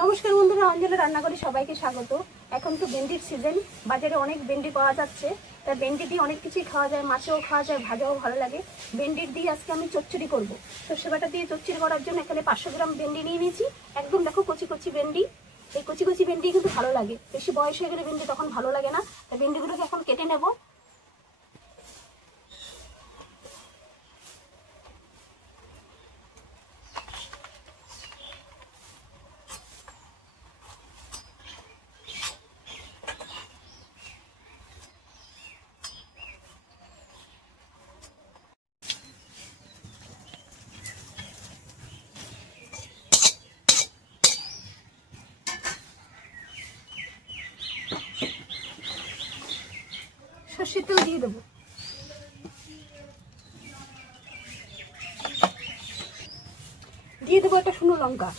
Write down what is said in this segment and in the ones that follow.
নমস্কার বন্ধুরা, অঞ্জলি রান্নাঘরে সবাইকে স্বাগত। এখন তো ভেন্ডির সিজন, বাজারে অনেক ভেন্ডি পাওয়া যাচ্ছে। তাই ভেন্ডি দিয়ে অনেক কিছুই খাওয়া যায়, মাছেও খাওয়া যায়, ভাজাও ভালো লাগে। ভেন্ডির দিয়ে আজকে আমি চচ্চড়ি করব। সর্ষে বাটা দিয়ে চচ্চড়ি করার জন্য এখানে 500 গ্রাম ভেন্ডি নিয়ে নিয়েছি। একদম দেখো কচি কচি ভেন্ডি। এই কচি কচি ভেন্ডি কিন্তু ভালো লাগে, বেশি বয়স হয়ে গেলে ভেন্ডি তখন ভালো লাগে না। তাই ভেন্ডিগুলোকে এখন কেটে নেব। সর্ষের তেল দিয়ে দেবো। দিয়ে দেবো একটা শুকনো লঙ্কা।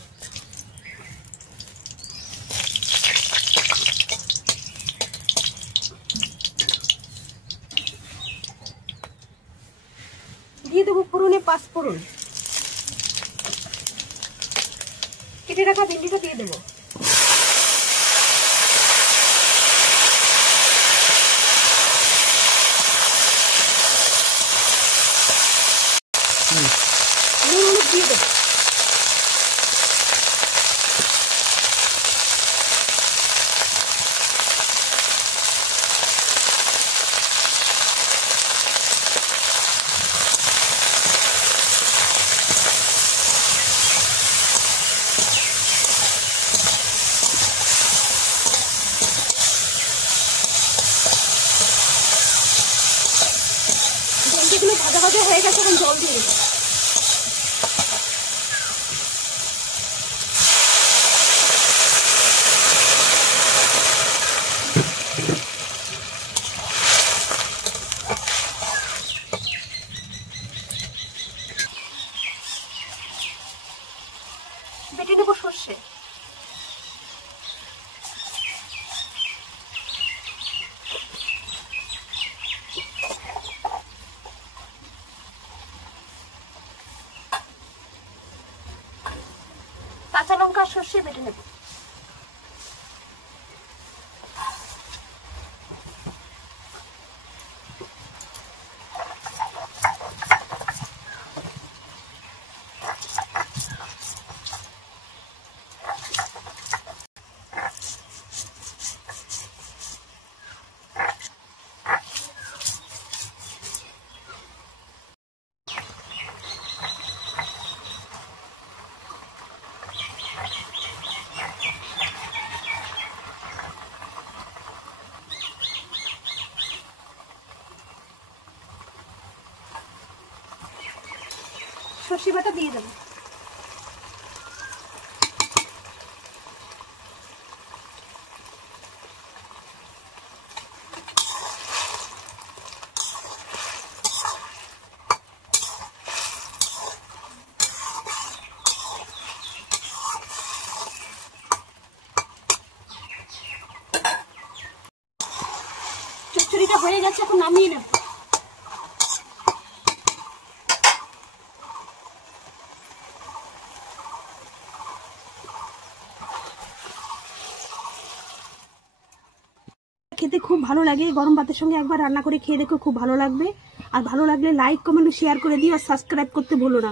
দিয়ে দেবো ফোড়নে 5 ফোড়ন। কেটে রাখা ভেন্ডিটা দিয়ে দেবো। দিয়ে দেবো। ভেন্ডিগুলো ভাজা ভাজা হয়ে গেছে, এখন জল দিয়ে দেবো। বেটে নেবো সর্ষে। কাঁচা লঙ্কা সর্ষে বেটে নেব। সর্ষে বাটা দিয়ে দেবো। চচ্চড়িটা হয়ে গেছে, এখন নামিয়ে নেব। খেতে খুব ভালো লাগে, গরম ভাতের সঙ্গে একবার রান্না করে খেয়ে দেখো, খুব ভালো লাগবে। আর ভালো লাগলে লাইক, কমেন্ট, শেয়ার করে দিও আর সাবস্ক্রাইব করতে ভুলো না।